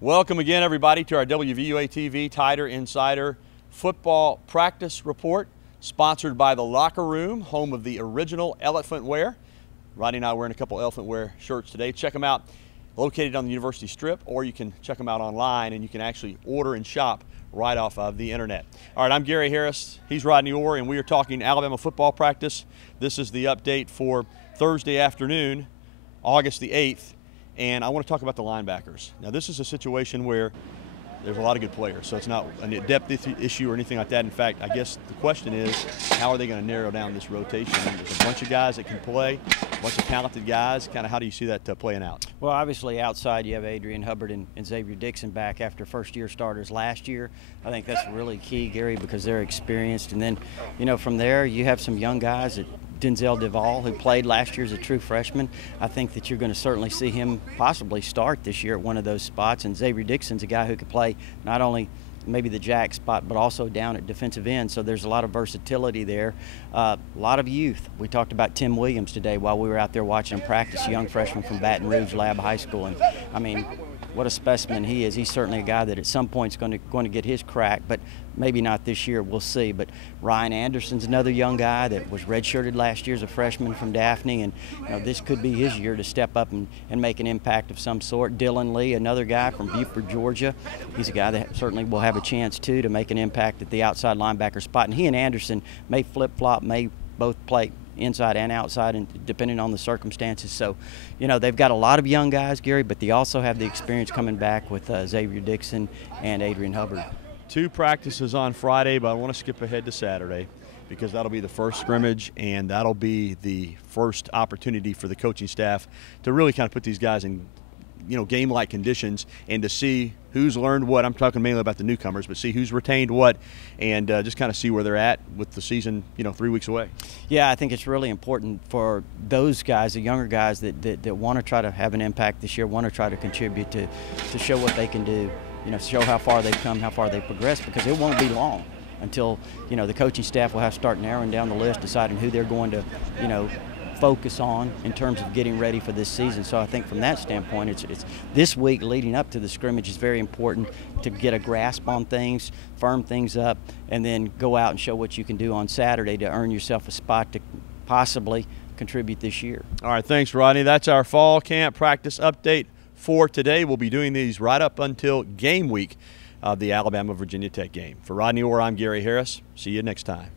Welcome again, everybody, to our WVUA TV Tighter Insider Football Practice Report, sponsored by the Locker Room, home of the original elephant wear. Rodney and I are wearing a couple elephant wear shirts today. Check them out, located on the University Strip, or you can check them out online, and you can actually order and shop right off of the internet. All right, I'm Gary Harris. He's Rodney Orr, and we are talking Alabama football practice. This is the update for Thursday afternoon, August the 8th. And I want to talk about the linebackers. Now, this is a situation where there's a lot of good players, so it's not a depth issue or anything like that. In fact, I guess the question is, how are they going to narrow down this rotation? There's a bunch of guys that can play, a bunch of talented guys. Kind of how do you see that playing out? Well, obviously outside you have Adrian Hubbard and Xavier Dixon back after first-year starters last year. I think that's really key, Gary, because they're experienced. And then, you know, from there you have some young guys that Denzel Duvall, who played last year as a true freshman. I think that you're going to certainly see him possibly start this year at one of those spots. And Xavier Dixon's a guy who could play not only maybe the jack spot, but also down at defensive end. So there's a lot of versatility there. A lot of youth. We talked about Tim Williams today while we were out there watching him practice, a young freshman from Baton Rouge Lab High School. And I mean, what a specimen he is. He's certainly a guy that at some point is going to get his crack, but maybe not this year. We'll see. But Ryan Anderson's another young guy that was redshirted last year as a freshman from Daphne, and you know, this could be his year to step up and make an impact of some sort. Dylan Lee, another guy from Buford, Georgia. He's a guy that certainly will have a chance, too, to make an impact at the outside linebacker spot. And he and Anderson may flip-flop, may both play inside and outside, and depending on the circumstances. So, you know, they've got a lot of young guys, Gary, but they also have the experience coming back with Xavier Dixon and Adrian Hubbard. 2 practices on Friday, but I want to skip ahead to Saturday because that'll be the first scrimmage, and that'll be the first opportunity for the coaching staff to really kind of put these guys in, you know, game-like conditions and to see who's learned what. I'm talking mainly about the newcomers, but see who's retained what, and just kind of see where they're at with the season, you know, 3 weeks away. Yeah, I think it's really important for those guys, the younger guys that want to try to have an impact this year, want to try to contribute to show what they can do, you know, show how far they've come, how far they've progressed, because it won't be long until, you know, the coaching staff will have to start narrowing down the list, deciding who they're going to, you know, focus on in terms of getting ready for this season. So I think from that standpoint, it's this week leading up to the scrimmage is very important to get a grasp on things, firm things up, and then go out and show what you can do on Saturday to earn yourself a spot to possibly contribute this year. All right, thanks, Rodney. That's our fall camp practice update for today. We'll be doing these right up until game week of the Alabama-Virginia Tech game. For Rodney Orr, I'm Gary Harris. See you next time.